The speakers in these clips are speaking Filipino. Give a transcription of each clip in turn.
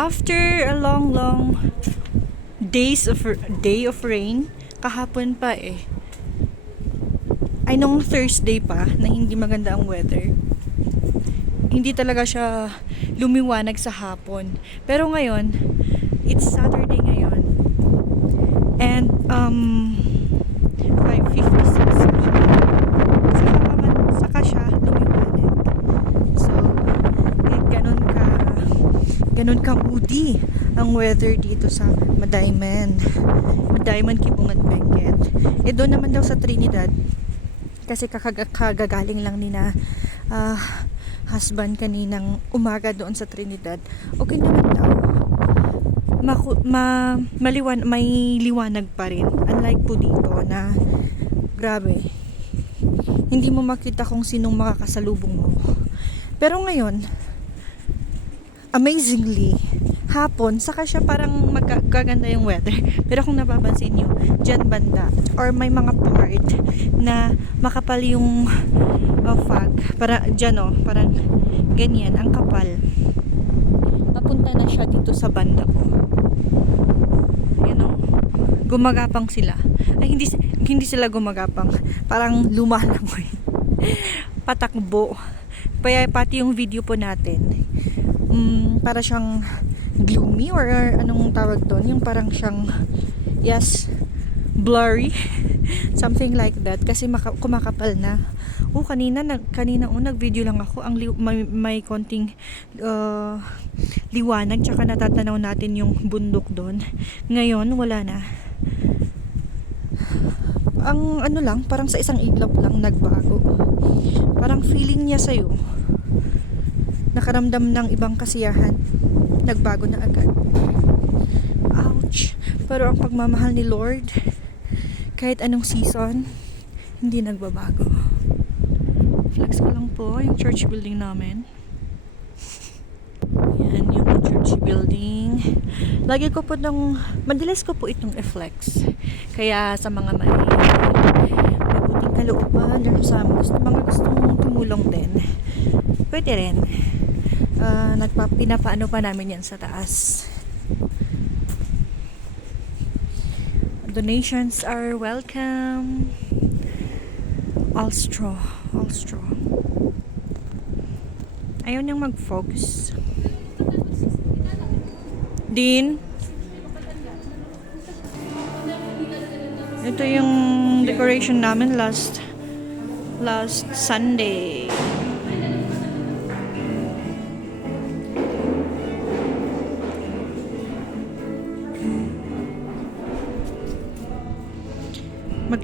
After a long day of rain, kahapon pa eh. Ay, nung Thursday pa, na hindi maganda ang weather. Hindi talaga siya lumiwanag sa hapon. Pero ngayon, it's Saturday ngayon. And, 5:56 saka siya lumiwanag. So, ganun ka moody ang weather dito sa Madayman Kibungan Benguet. Eh doon naman daw sa Trinidad, kasi kagagaling lang ni na husband kaninang umaga doon sa Trinidad. Okay naman daw. May liwanag pa rin. Unlike po dito na grabe. Hindi mo makita kung sinong makakasalubong mo. Pero ngayon, amazingly, hapon, saka siya parang magaganda yung weather. Pero kung napapansin nyo, dyan banda, or may mga part na makapal yung fog. Para, dyan parang ganyan, ang kapal. Papunta na siya dito sa banda ko. You know? Gumagapang sila. Ay, hindi sila gumagapang. Parang lumalangoy. Patakbo. Kaya pati yung video po natin, para siyang gloomy or anong tawag doon, yung parang siyang blurry something like that kasi kumakapal na. Kanina nag-video lang ako, may konting liwanag, tsaka natatanaw natin yung bundok doon. Ngayon wala na. Ang lang, parang sa isang iglap lang nagbago. Parang feeling niya sa'yo, nakaramdam ng ibang kasiyahan, nagbago na agad. Ouch! Pero ang pagmamahal ni Lord, kahit anong season, hindi nagbabago. Flex ko lang po yung church building namin. Yan yung church building. Madalas ko po itong i-flex. Kaya sa mga mabuting kalooban or sa mga gustong tumulong din, pwede rin. Pinapaano pa namin yan sa taas. Donations are welcome. All straw. Ayaw niyang mag-focus. Din. Ito yung decoration namin last Sunday.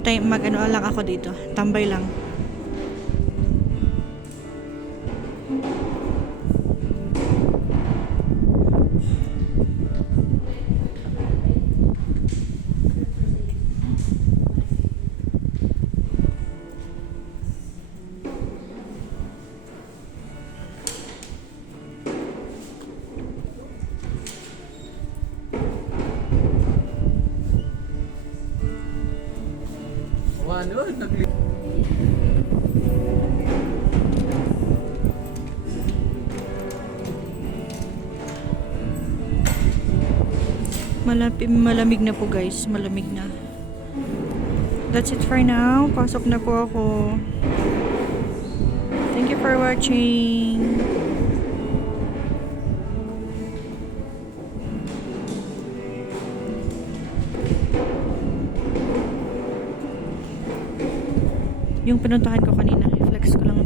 Mag-ano lang ako dito. Tambay lang. Malamig na po guys, malamig na. That's it for now. Pasok na po ako. Thank you for watching. Yung pinuntahan ko kanina, flex ko lang